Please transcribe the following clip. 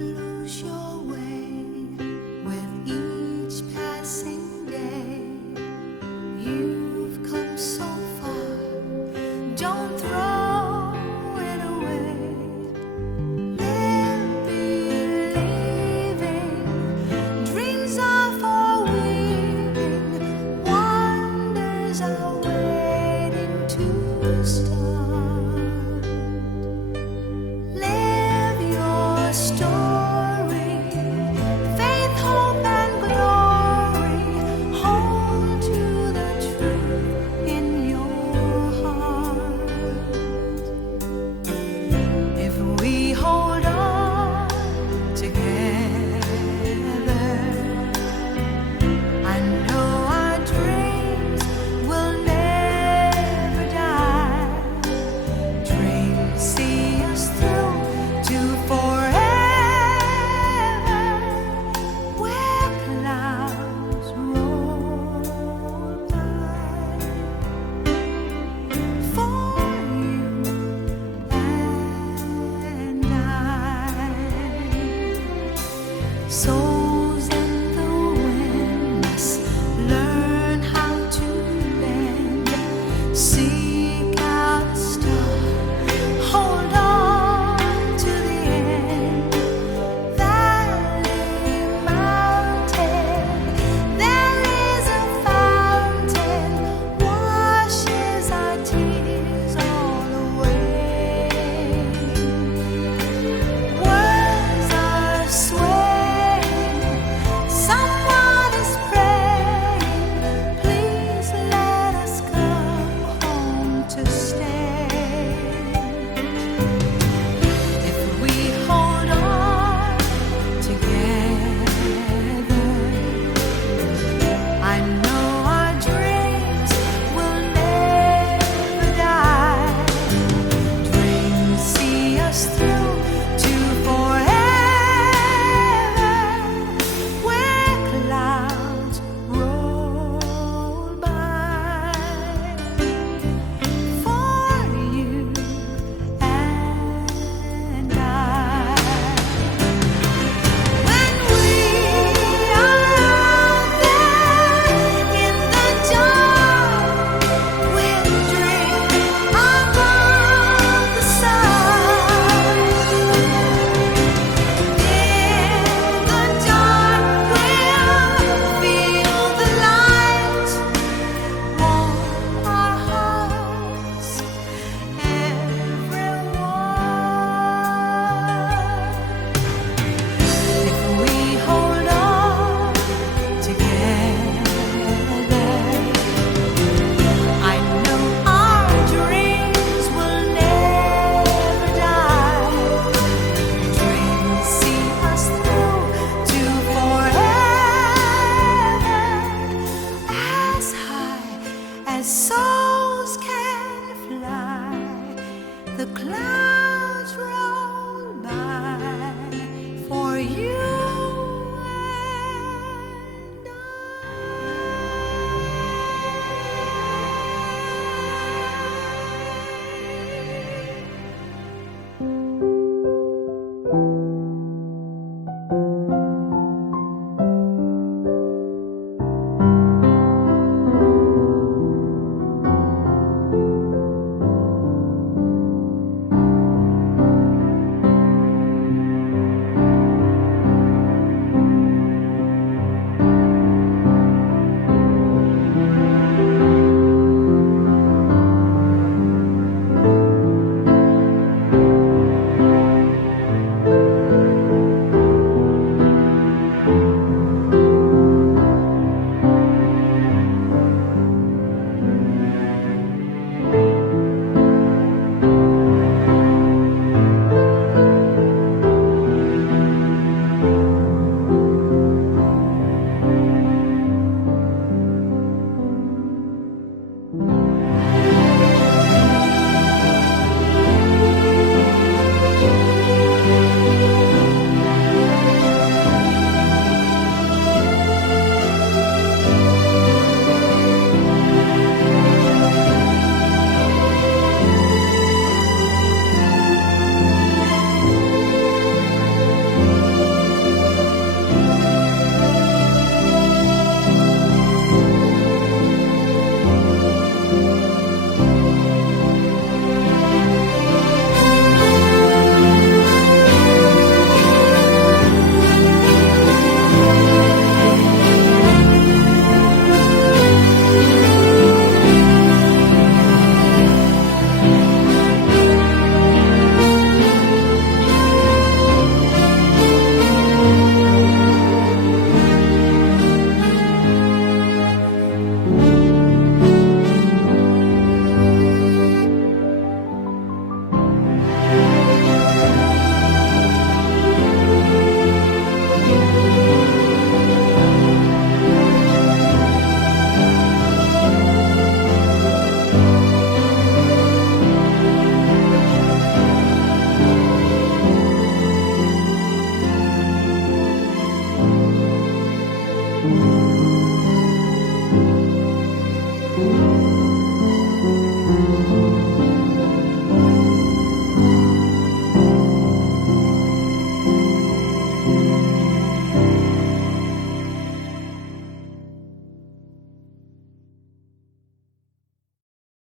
lose your way with each passing day. You've come so far, don't throw it away. Live believing, dreams are for weaving, wonders are waiting to start. Live your story, faith, hope, and glory. Hold to the truth in your heart. If we hold on together, I know our dreams will never die. Dreams see us through to forever, where clouds roll by. For you and I. So